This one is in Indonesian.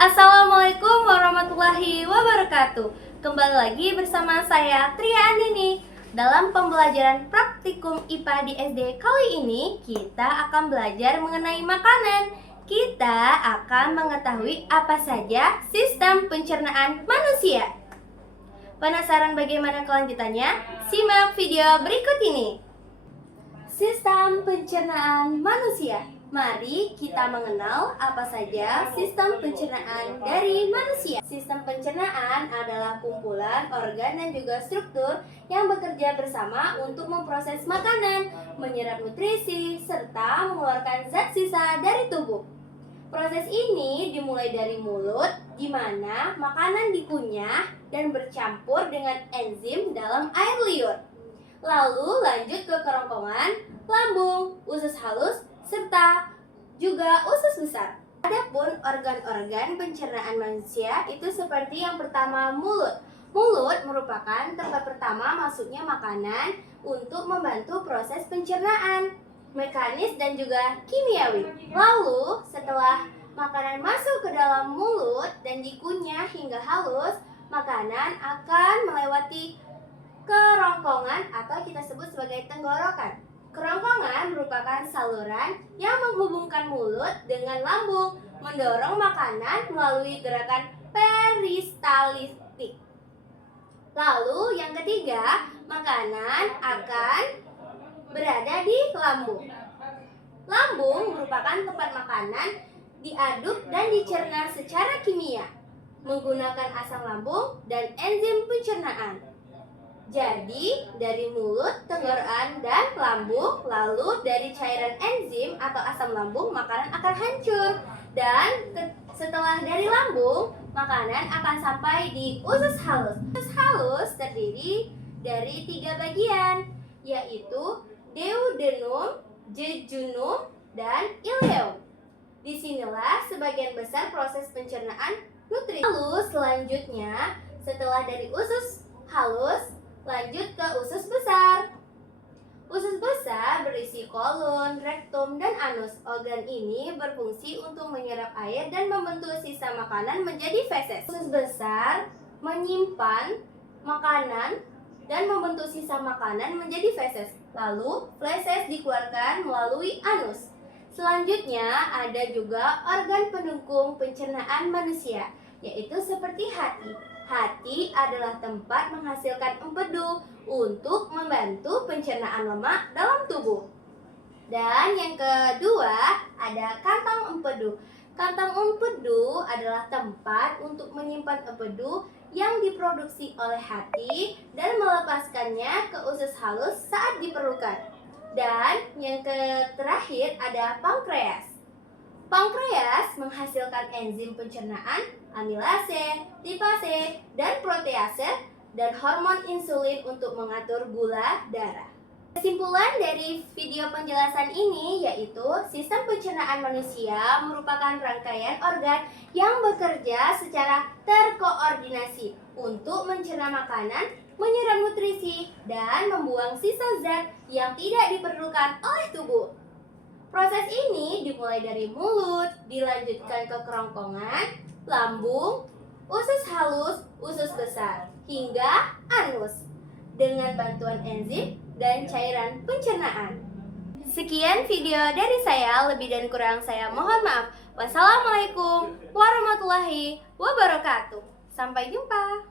Assalamualaikum warahmatullahi wabarakatuh. Kembali lagi bersama saya Tria Andini. Dalam pembelajaran praktikum IPA di SD kali ini, kita akan belajar mengenai makanan. Kita akan mengetahui apa saja sistem pencernaan manusia. Penasaran bagaimana kelanjutannya? Simak video berikut ini. Sistem pencernaan manusia. Mari kita mengenal apa saja sistem pencernaan dari manusia. Sistem pencernaan adalah kumpulan organ dan juga struktur yang bekerja bersama untuk memproses makanan, menyerap nutrisi, serta mengeluarkan zat sisa dari tubuh. Proses ini dimulai dari mulut, di mana makanan dikunyah dan bercampur dengan enzim dalam air liur. Lalu lanjut ke kerongkongan, lambung, usus halus, serta juga usus besar. Adapun organ-organ pencernaan manusia itu seperti yang pertama mulut. Mulut merupakan tempat pertama masuknya makanan untuk membantu proses pencernaan, mekanis dan juga kimiawi. Lalu setelah makanan masuk ke dalam mulut dan dikunyah hingga halus, makanan akan melewati kerongkongan atau kita sebut sebagai tenggorokan. Kerongkongan merupakan saluran yang menghubungkan mulut dengan lambung, mendorong makanan melalui gerakan peristaltik. Lalu yang ketiga, makanan akan berada di lambung. Lambung merupakan tempat makanan diaduk dan dicerna secara kimia menggunakan asam lambung dan enzim pencernaan. Jadi, dari mulut, tenggorokan, dan lambung, lalu dari cairan enzim atau asam lambung, makanan akan hancur. Dan setelah dari lambung, makanan akan sampai di usus halus. Usus halus terdiri dari 3 bagian, yaitu duodenum, jejunum, dan ileum. Disinilah sebagian besar proses pencernaan nutrisi. Lalu selanjutnya, setelah dari usus halus, lanjut ke usus besar. Usus besar berisi kolon, rektum, dan anus. Organ ini berfungsi untuk menyerap air dan membentuk sisa makanan menjadi feses. Usus besar menyimpan makanan dan membentuk sisa makanan menjadi feses. Lalu, feses dikeluarkan melalui anus. Selanjutnya, ada juga organ pendukung pencernaan manusia, yaitu seperti hati. Hati adalah tempat menghasilkan empedu untuk membantu pencernaan lemak dalam tubuh. Dan yang kedua, ada kantong empedu. Kantong empedu adalah tempat untuk menyimpan empedu yang diproduksi oleh hati dan melepaskannya ke usus halus saat diperlukan. Dan yang terakhir ada pankreas. Pankreas menghasilkan enzim pencernaan, amilase, lipase, dan protease, dan hormon insulin untuk mengatur gula darah. Kesimpulan dari video penjelasan ini yaitu sistem pencernaan manusia merupakan rangkaian organ yang bekerja secara terkoordinasi untuk mencerna makanan, menyerap nutrisi, dan membuang sisa zat yang tidak diperlukan oleh tubuh. Proses ini dimulai dari mulut, dilanjutkan ke kerongkongan, lambung, usus halus, usus besar, hingga anus dengan bantuan enzim dan cairan pencernaan. Sekian video dari saya, lebih dan kurang saya mohon maaf. Wassalamualaikum warahmatullahi wabarakatuh. Sampai jumpa.